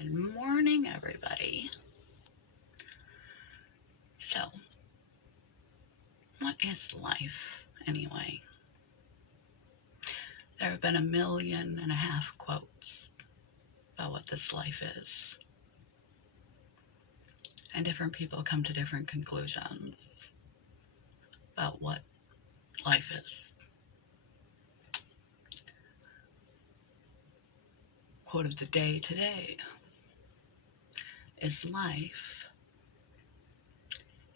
Good morning, everybody. So, what is life anyway? There have been 1.5 million quotes about what this life is, and different people come to different conclusions about what life is. Quote of the day today is: life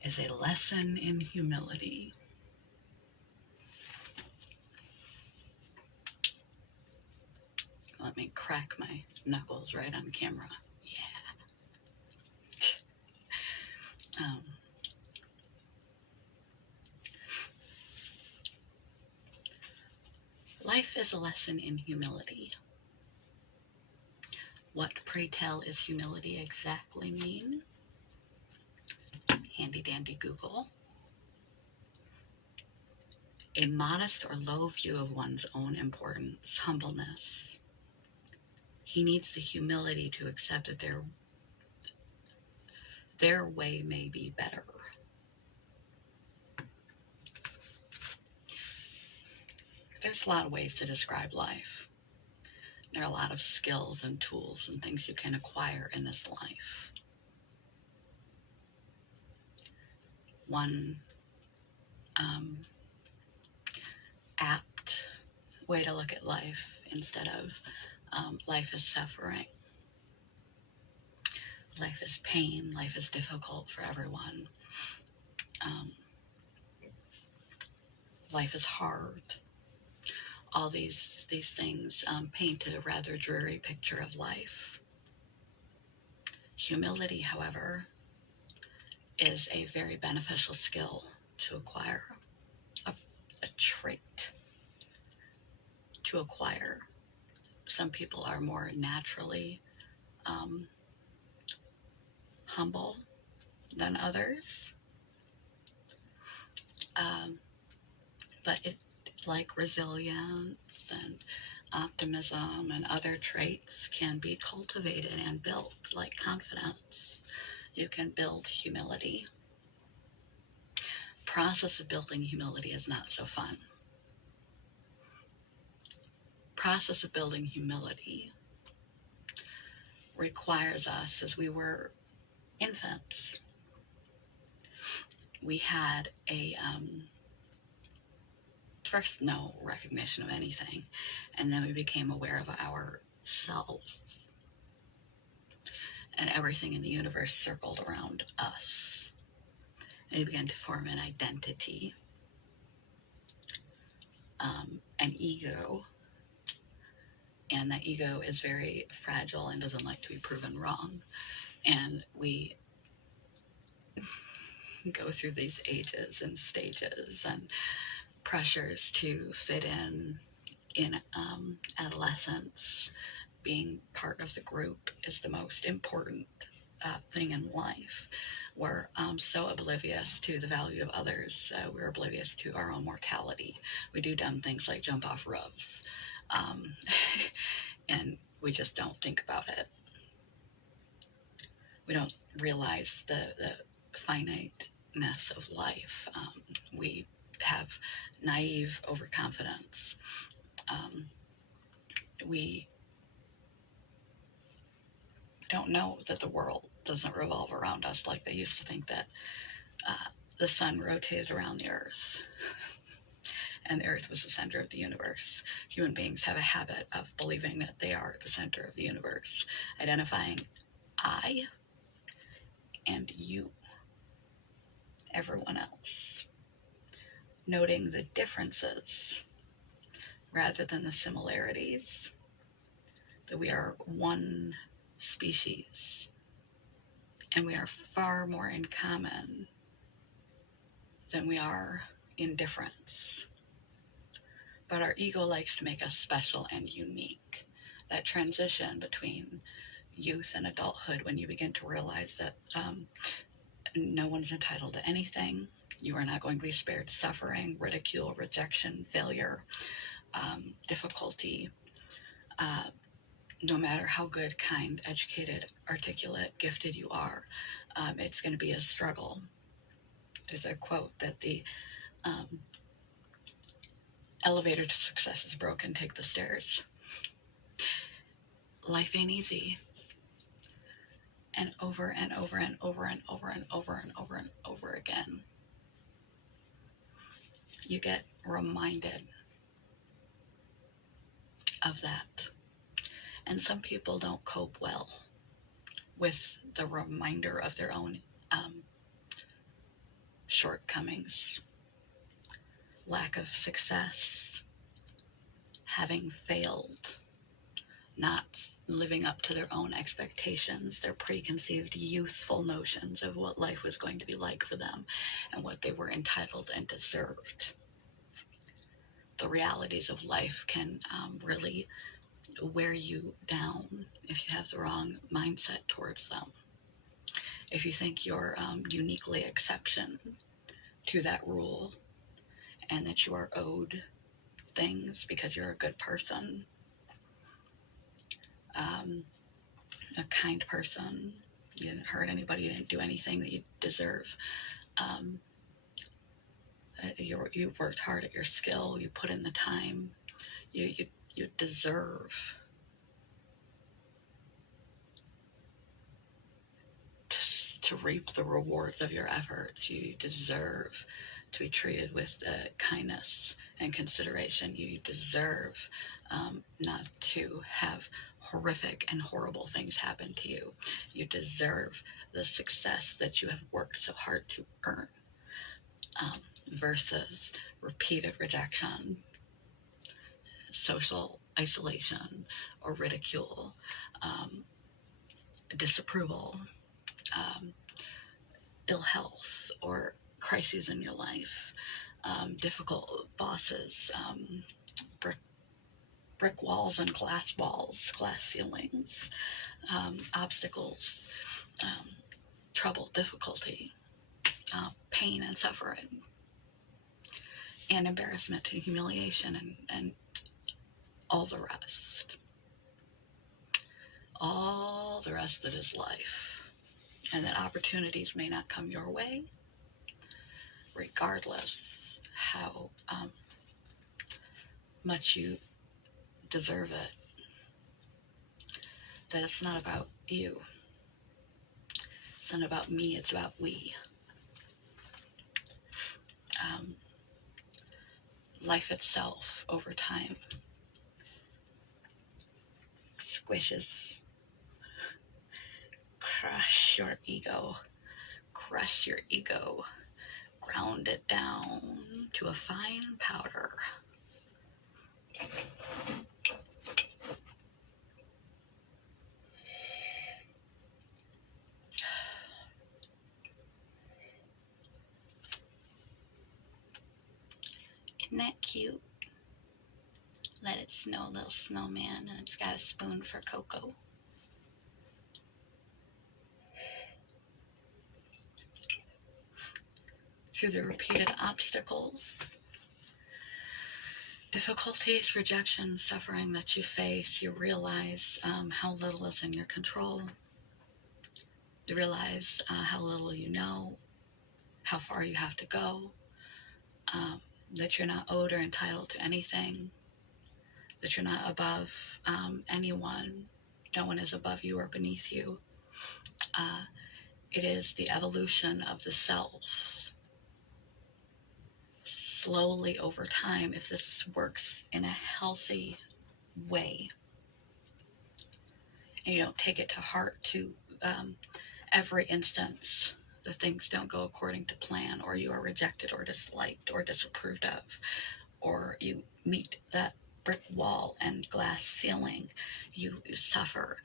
is a lesson in humility. Let me crack my knuckles right on camera. Yeah. Life is a lesson in humility. What, pray tell, is humility exactly mean? Handy dandy Google. A modest or low view of one's own importance, humbleness. He needs the humility to accept that their way may be better. There's a lot of ways to describe life. There are a lot of skills and tools and things you can acquire in this life. One apt way to look at life, instead of life is suffering, life is pain, life is difficult for everyone, life is hard. All these things painted a rather dreary picture of life. Humility, however, is a very beneficial skill to acquire, a trait to acquire. Some people are more naturally humble than others, but it, like resilience and optimism and other traits, can be cultivated and built. Like confidence, you can build humility. Process of building humility is not so fun. Process of building humility requires us, as we were infants, we had first no recognition of anything, and then we became aware of ourselves, and everything in the universe circled around us, and we began to form an identity, an ego, and that ego is very fragile and doesn't like to be proven wrong, and we go through these ages and stages and pressures to fit in adolescence. Being part of the group is the most important thing in life. We're so oblivious to the value of others. We're oblivious to our own mortality. We do dumb things like jump off roofs, and we just don't think about it. We don't realize the finiteness of life. We have naive overconfidence. We don't know that the world doesn't revolve around us, like they used to think that the sun rotated around the earth and the earth was the center of the universe. Human beings have a habit of believing that they are the center of the universe, identifying I and you, everyone else, noting the differences rather than the similarities, that we are one species and we are far more in common than we are in difference. But our ego likes to make us special and unique. That transition between youth and adulthood, when you begin to realize that no one's entitled to anything, you are not going to be spared suffering, ridicule, rejection, failure, difficulty, no matter how good, kind, educated, articulate, gifted you are, it's going to be a struggle. There's a quote that the elevator to success is broken, take the stairs. Life ain't easy. And over and over and over and over and over and over and over again, you get reminded of that. And some people don't cope well with the reminder of their own shortcomings, lack of success, having failed, not living up to their own expectations, their preconceived youthful notions of what life was going to be like for them and what they were entitled and deserved. The realities of life can really wear you down if you have the wrong mindset towards them. If you think you're uniquely exception to that rule and that you are owed things because you're a good person, a kind person, you didn't hurt anybody, you didn't do anything that you deserve, you worked hard at your skill, you put in the time, you deserve to reap the rewards of your efforts. You deserve to be treated with kindness and consideration. You deserve not to have horrific and horrible things happen to you. You deserve the success that you have worked so hard to earn, versus repeated rejection, social isolation, or ridicule, disapproval, ill health, or crises in your life, difficult bosses, brick walls and glass walls, glass ceilings, obstacles, trouble, difficulty, pain and suffering, and embarrassment and humiliation, and all the rest. All the rest that is life. And that opportunities may not come your way, regardless how much you deserve it. That it's not about you. It's not about me, it's about we. Life itself, over time, squishes, crush your ego, ground it down to a fine powder. Isn't that cute? Let it snow, little snowman, and it's got a spoon for cocoa. Through the repeated obstacles, difficulties, rejection, suffering that you face, you realize how little is in your control. You realize how little you know, how far you have to go, that you're not owed or entitled to anything, that you're not above anyone. No one is above you or beneath you. It is the evolution of the self. Slowly over time, if this works in a healthy way, and you don't take it to heart to every instance that things don't go according to plan, or you are rejected or disliked or disapproved of, or you meet that brick wall and glass ceiling, you suffer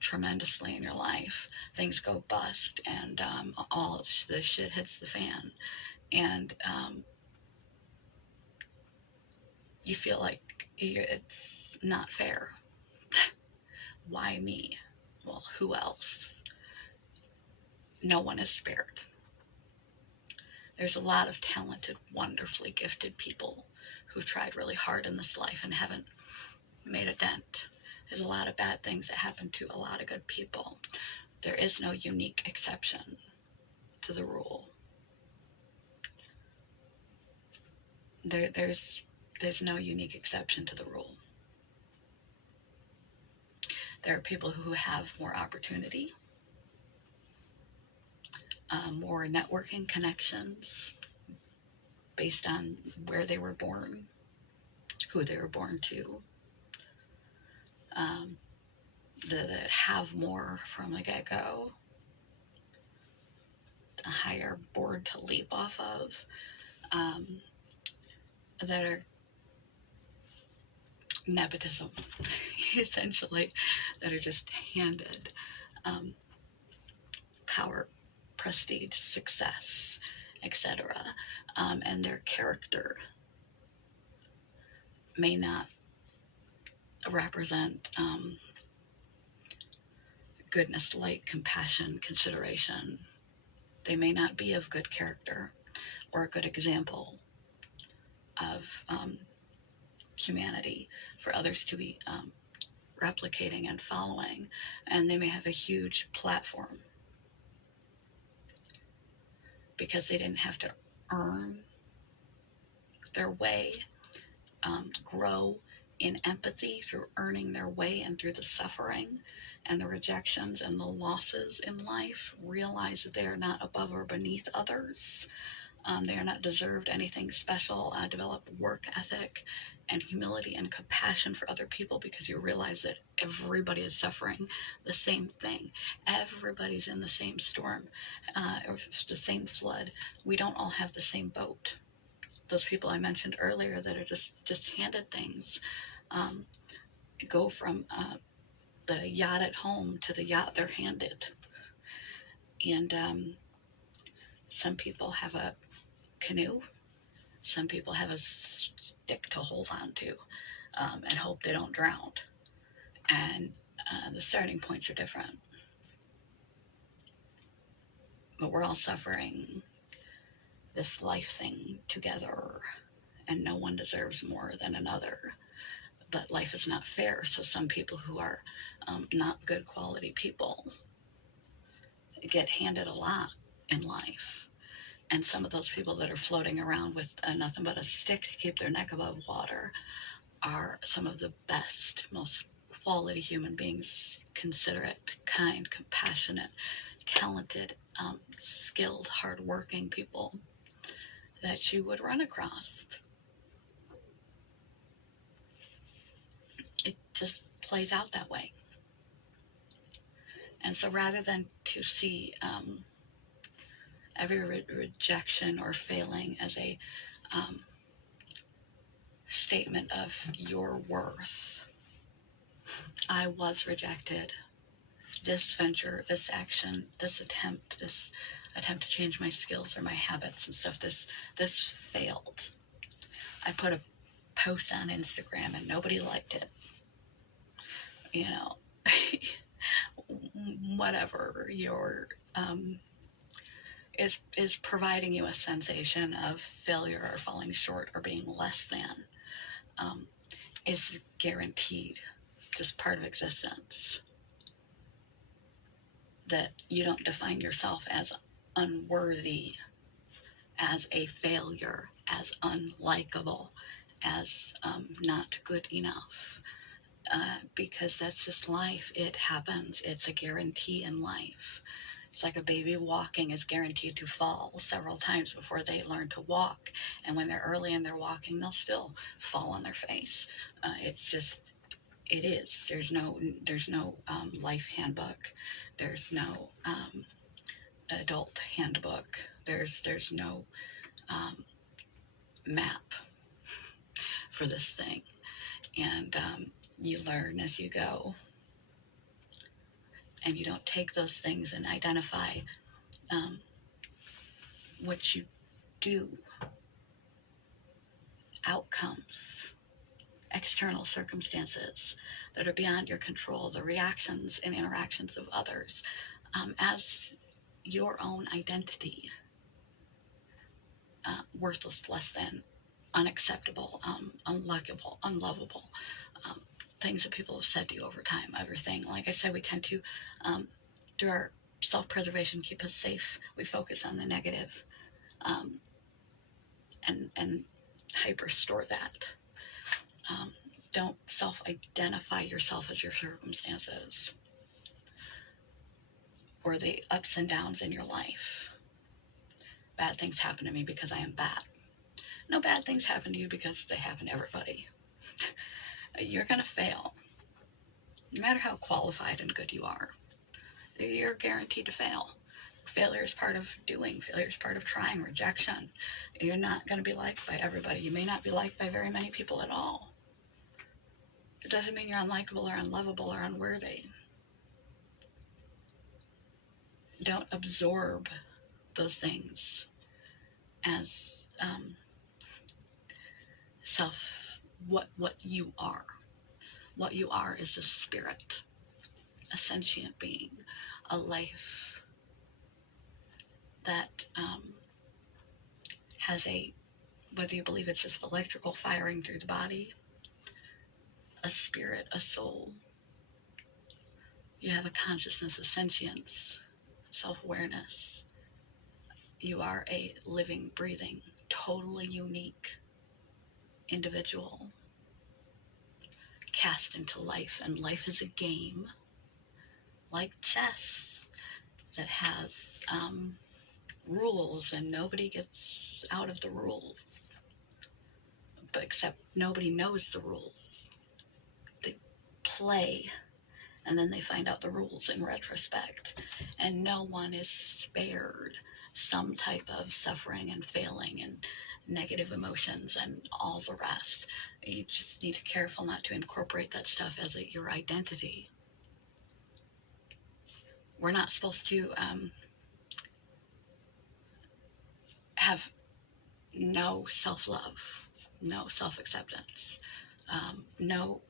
tremendously in your life. Things go bust, and all the shit hits the fan, and you feel like it's not fair. Why me? Well, who else? No one is spared. There's a lot of talented, wonderfully gifted people who've tried really hard in this life and haven't made a dent, There's a lot of bad things that happen to a lot of good people. There is no unique exception to the rule. There's no unique exception to the rule. There are people who have more opportunity, more networking connections based on where they were born, who they were born to, that have more from the get-go, a higher board to leap off of, that are nepotism, essentially, that are just handed power, prestige, success, etc. And their character may not represent goodness, light, compassion, consideration. They may not be of good character or a good example of humanity for others to be replicating and following, and they may have a huge platform because they didn't have to earn their way, grow in empathy through earning their way and through the suffering and the rejections and the losses in life, realize that they are not above or beneath others. They are not deserved anything special. Develop work ethic and humility and compassion for other people, because you realize that everybody is suffering the same thing. Everybody's in the same storm, or the same flood. We don't all have the same boat. Those people I mentioned earlier that are just handed things, go from the yacht at home to the yacht they're handed. And some people have a canoe. Some people have a stick to hold on to and hope they don't drown. And the starting points are different. But we're all suffering this life thing together, and no one deserves more than another. But life is not fair, so some people who are not good quality people get handed a lot in life. And some of those people that are floating around with nothing but a stick to keep their neck above water are some of the best, most quality human beings, considerate, kind, compassionate, talented, skilled, hardworking people that you would run across. It just plays out that way. And so rather than to see every rejection or failing as a statement of your worth, I was rejected, this venture, this action, this attempt to change my skills or my habits and stuff, this failed. I put a post on Instagram and nobody liked it. You know, whatever your is providing you a sensation of failure or falling short or being less than, is guaranteed, just part of existence. That you don't define yourself as unworthy, as a failure, as unlikable, as not good enough, because that's just life. It happens. It's a guarantee in life. It's like a baby walking is guaranteed to fall several times before they learn to walk. And when they're early in their walking, they'll still fall on their face. It's just, it is. There's no life handbook. There's no adult handbook. There's no map for this thing. And you learn as you go. And you don't take those things and identify what you do, outcomes, external circumstances that are beyond your control, the reactions and interactions of others, as your own identity, worthless, less than, unacceptable, unlikable, unlovable, things that people have said to you over time, everything. Like I said, we tend to, through our self-preservation, keep us safe. We focus on the negative, and hyper store that. Don't self-identify yourself as your circumstances or the ups and downs in your life. Bad things happen to me because I am bad. No, bad things happen to you because they happen to everybody. You're going to fail. No matter how qualified and good you are, you're guaranteed to fail. Failure is part of doing. Failure is part of trying. Rejection. You're not going to be liked by everybody. You may not be liked by very many people at all. It doesn't mean you're unlikable or unlovable or unworthy. Don't absorb those things as what you are. What you are is a spirit, a sentient being, a life that has whether you believe it's just electrical firing through the body, a spirit, a soul. You have a consciousness, a sentience, self-awareness. You are a living, breathing, totally unique individual cast into life, and life is a game like chess that has rules, and nobody gets out of the rules, but except nobody knows the rules. They play, and then they find out the rules in retrospect, and no one is spared some type of suffering and failing and negative emotions and all the rest. You just need to be careful not to incorporate that stuff as your identity. We're not supposed to have no self-love, no self-acceptance, no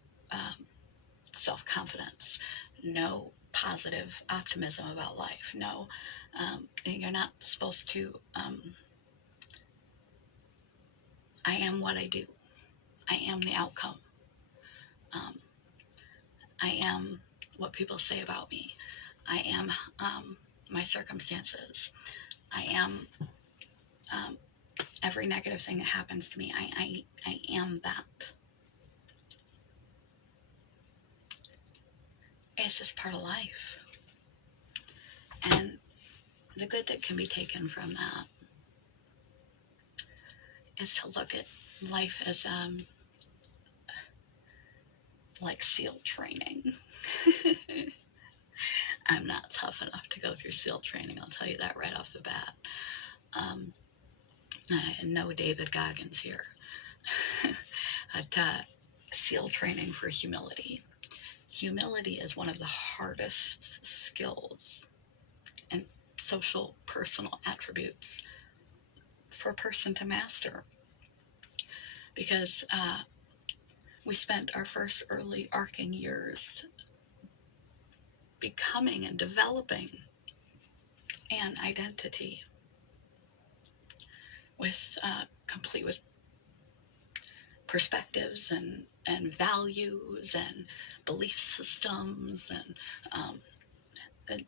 self-confidence, no positive optimism about life. No, you're not supposed to, I am what I do. I am the outcome. I am what people say about me. I am my circumstances. I am every negative thing that happens to me. I am that. It's just part of life. And the good that can be taken from that is to look at life as like SEAL training. I'm not tough enough to go through SEAL training, I'll tell you that right off the bat. No David Goggins here. But SEAL training for humility. Humility is one of the hardest skills and social, personal attributes for a person to master. Because we spent our first early arcing years becoming and developing an identity with complete with perspectives and values and belief systems and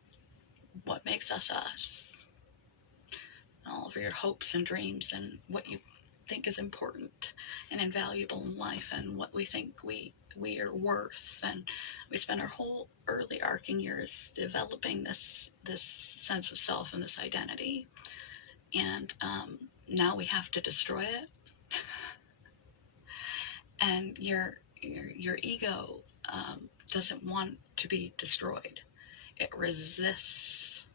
what makes us us, all of your hopes and dreams and what you think is important and invaluable in life and what we think we are worth. And we spent our whole early arcing years developing this sense of self and this identity, and now we have to destroy it. And your ego doesn't want to be destroyed. It resists.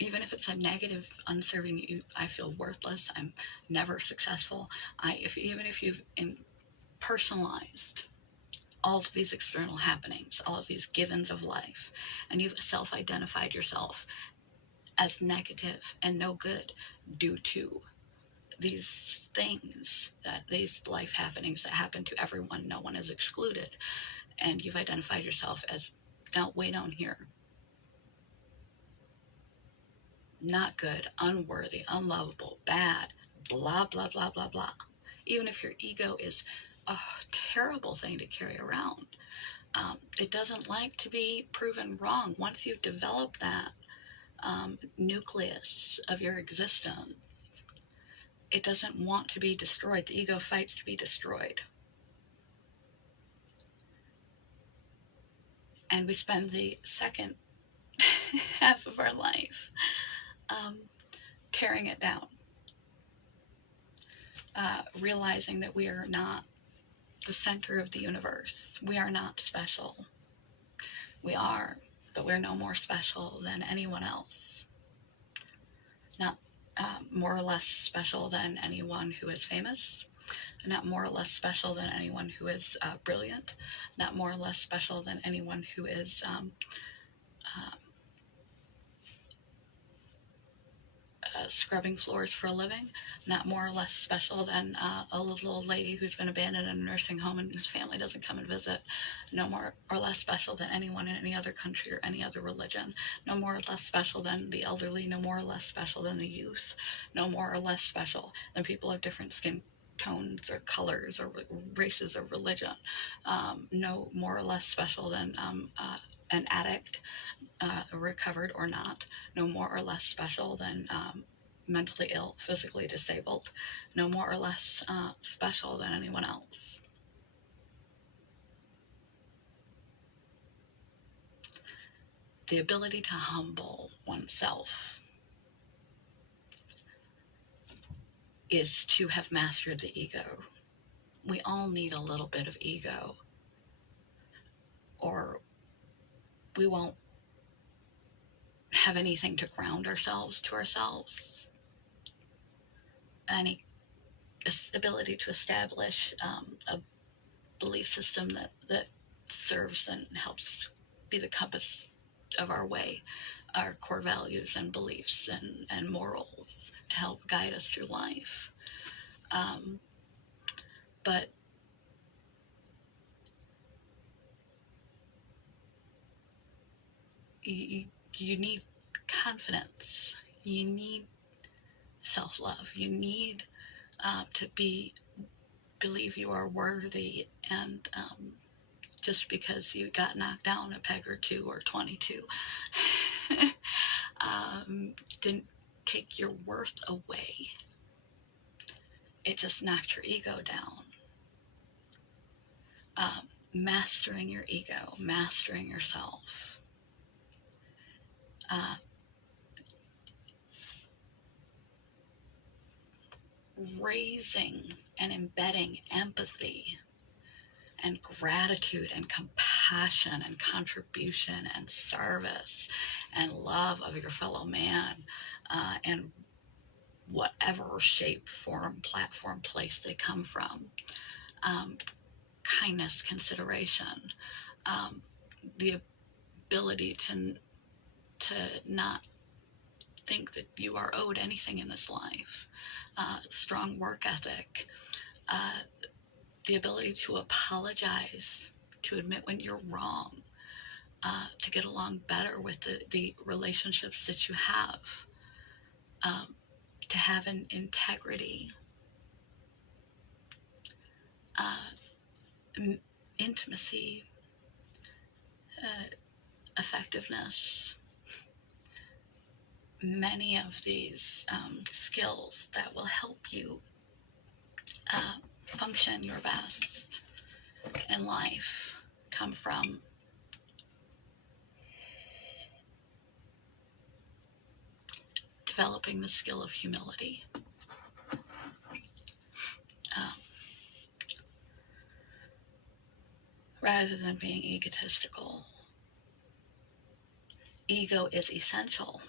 Even if it's a negative, unserving, I feel worthless, I'm never successful. Even if you've personalized all of these external happenings, all of these givens of life, and you've self-identified yourself as negative and no good due to these things, these life happenings that happen to everyone, no one is excluded, and you've identified yourself as way down here, not good, unworthy, unlovable, bad, blah, blah, blah, blah, blah. Even if your ego is a terrible thing to carry around. It doesn't like to be proven wrong. Once you've developed that nucleus of your existence, it doesn't want to be destroyed. The ego fights to be destroyed. And we spend the second half of our life tearing it down, realizing that we are not the center of the universe. We are not special. We are, but we're no more special than anyone else. Not more or less special than anyone who is famous, not more or less special than anyone who is brilliant, not more or less special than anyone who is scrubbing floors for a living, not more or less special than a little old lady who's been abandoned in a nursing home and whose family doesn't come and visit, no more or less special than anyone in any other country or any other religion, no more or less special than the elderly, no more or less special than the youth, no more or less special than people of different skin tones or colors or races or religion, no more or less special than an addict, recovered or not, no more or less special than mentally ill, physically disabled, no more or less special than anyone else. The ability to humble oneself is to have mastered the ego. We all need a little bit of ego, or we won't have anything to ground ourselves to ourselves. Any ability to establish a belief system that serves and helps be the compass of our way, our core values and beliefs and morals to help guide us through life. But you need confidence. You need self-love. You need to believe you are worthy, and just because you got knocked down a peg or two or 22 didn't take your worth away. It just knocked your ego down. Mastering your ego, mastering yourself. Raising and embedding empathy and gratitude and compassion and contribution and service and love of your fellow man, and whatever shape, form, platform, place they come from. Kindness, consideration, the ability to not think that you are owed anything in this life, strong work ethic, the ability to apologize, to admit when you're wrong, to get along better with the relationships that you have, to have an integrity, intimacy, effectiveness. Many of these skills that will help you function your best in life come from developing the skill of humility. Rather than being egotistical. Ego is essential,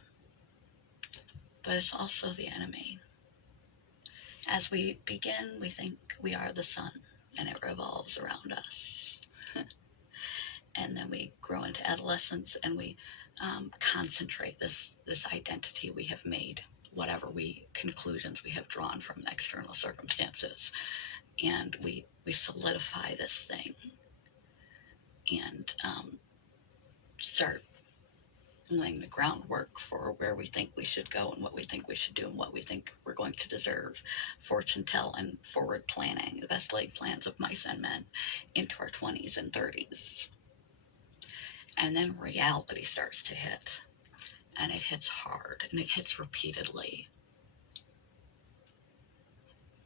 but it's also the enemy. As we begin, we think we are the sun and it revolves around us. And then we grow into adolescence and we concentrate this identity we have made, whatever conclusions we have drawn from external circumstances. And we solidify this thing and start laying the groundwork for where we think we should go and what we think we should do and what we think we're going to deserve. Fortune tell and forward planning, the best laid plans of mice and men into our 20s and 30s. And then reality starts to hit. And it hits hard, and it hits repeatedly.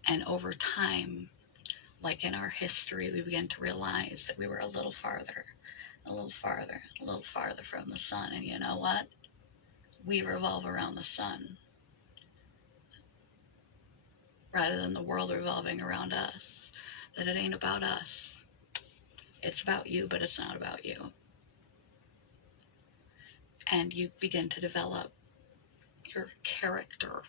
And over time, like in our history, we begin to realize that we were a little farther from the sun. And you know what? We revolve around the sun rather than the world revolving around us. That it ain't about us. It's about you, but it's not about you. And you begin to develop your character.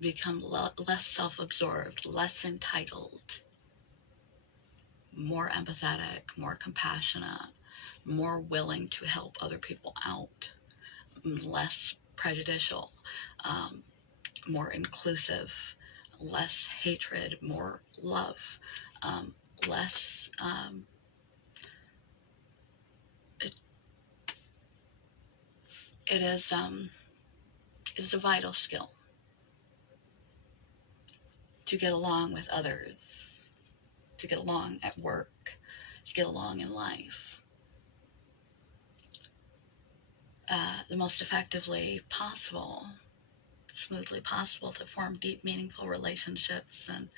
Become less self-absorbed, less entitled, more empathetic, more compassionate, more willing to help other people out, less prejudicial, more inclusive, less hatred, more love, less... It is a vital skill to get along with others, to get along at work, to get along in life. The most effectively possible, smoothly possible, to form deep, meaningful relationships and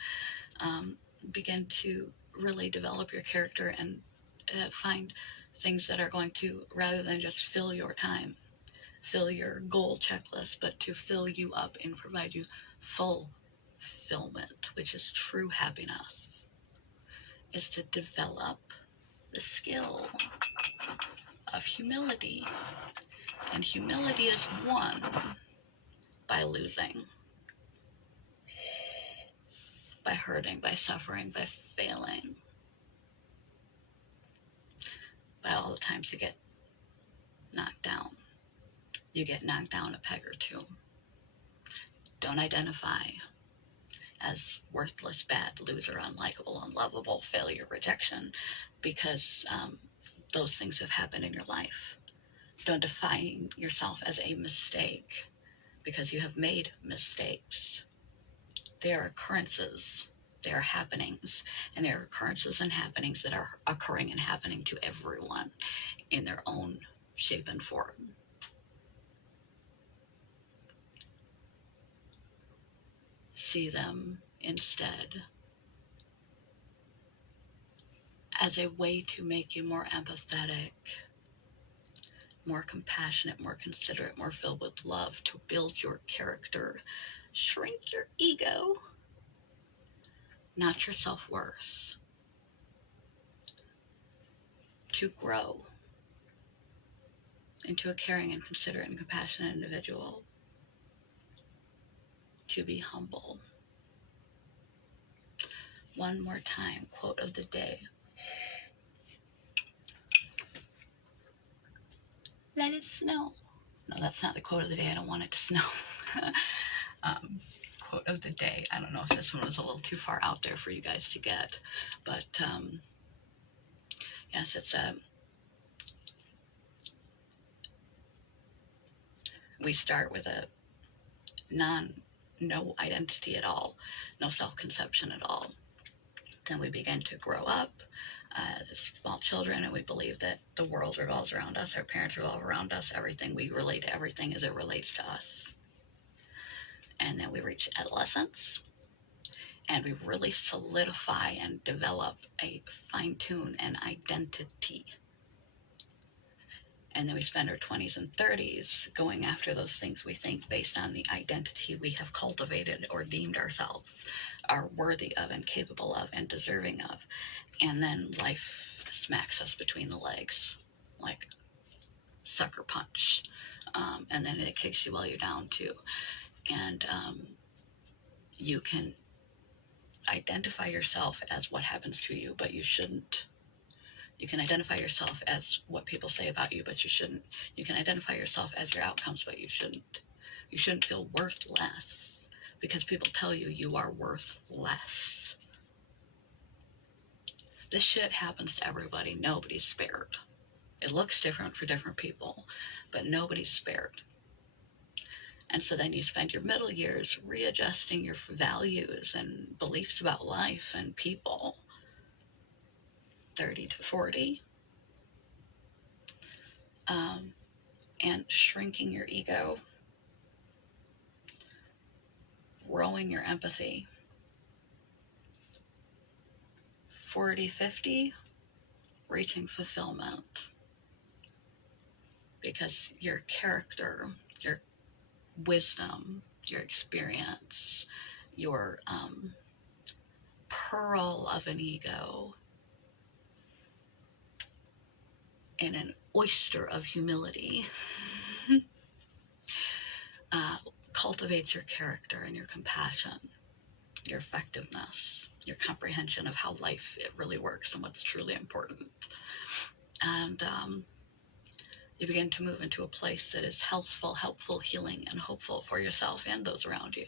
begin to really develop your character and find things that are going to, rather than just fill your time, fill your goal checklist, but to fill you up and provide you fulfillment, which is true happiness, is to develop the skill of humility. And humility is won by losing, by hurting, by suffering, by failing, by all the times you get knocked down. You get knocked down a peg or two. Don't identify as worthless, bad, loser, unlikable, unlovable, failure, rejection, because those things have happened in your life. Don't define yourself as a mistake, because you have made mistakes. They are occurrences, they are happenings, and they are occurrences and happenings that are occurring and happening to everyone in their own shape and form. See them instead as a way to make you more empathetic, more compassionate, more considerate, more filled with love, to build your character, shrink your ego, not your self-worth, to grow into a caring and considerate and compassionate individual, to be humble. One more time, quote of the day. Let it snow. No, that's not the quote of the day. I don't want it to snow. Quote of the day. I don't know if this one was a little too far out there for you guys to get, but yes, it's we start with a no identity at all, no self-conception at all. Then we begin to grow up as small children, and we believe that the world revolves around us, our parents revolve around us, everything, we relate to everything as it relates to us. And then we reach adolescence, and we really solidify and develop a fine-tune an identity. And then we spend our 20s and 30s going after those things we think based on the identity we have cultivated or deemed ourselves are worthy of and capable of and deserving of. And then life smacks us between the legs like sucker punch. And then it kicks you while you're down too. And you can identify yourself as what happens to you, but you shouldn't. You can identify yourself as what people say about you, but you shouldn't. You can identify yourself as your outcomes, but you shouldn't. You shouldn't feel worth less because people tell you you are worth less. This shit happens to everybody. Nobody's spared. It looks different for different people, but nobody's spared. And so then you spend your middle years readjusting your values and beliefs about life and people. 30 to 40. And shrinking your ego, growing your empathy. 40, 50, reaching fulfillment. Because your character, your wisdom, your experience, your pearl of an ego, and an oyster of humility cultivates your character and your compassion, your effectiveness, your comprehension of how life it really works and what's truly important. And you begin to move into a place that is healthful, helpful, healing, and hopeful for yourself and those around you.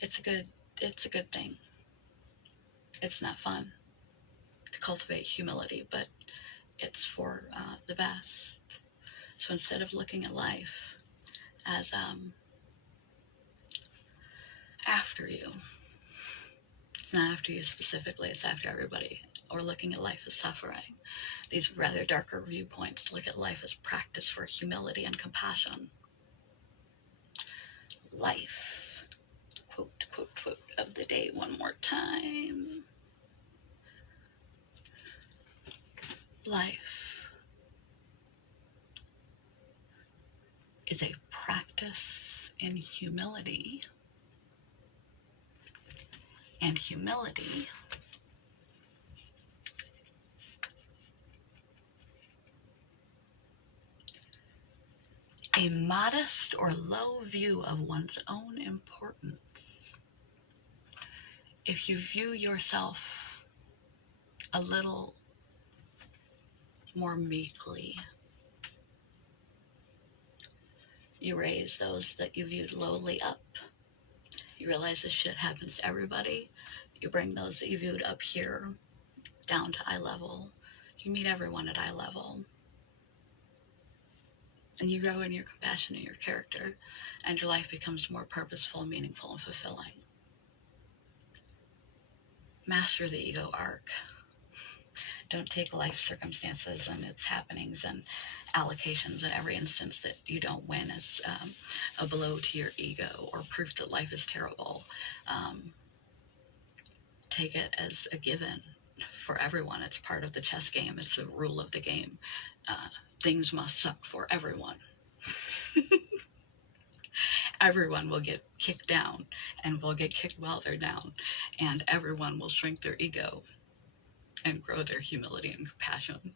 It's a good thing. It's not fun to cultivate humility, but it's for the best. So instead of looking at life as after you, it's not after you specifically, it's after everybody, or looking at life as suffering, these rather darker viewpoints look at life as practice for humility and compassion. Life, quote, quote, quote of the day one more time. Life is a practice in humility, and humility a modest or low view of one's own importance. If you view yourself a little more meekly, you raise those that you viewed lowly up. You realize this shit happens to everybody. You bring those that you viewed up here down to eye level. You meet everyone at eye level. And you grow in your compassion and your character, and your life becomes more purposeful, meaningful, and fulfilling. Master the ego arc. Don't take life circumstances and its happenings and allocations in every instance that you don't win as a blow to your ego or proof that life is terrible. Take it as a given for everyone. It's part of the chess game. It's a rule of the game. Things must suck for everyone. Everyone will get kicked down and will get kicked while they're down. And everyone will shrink their ego and grow their humility and compassion.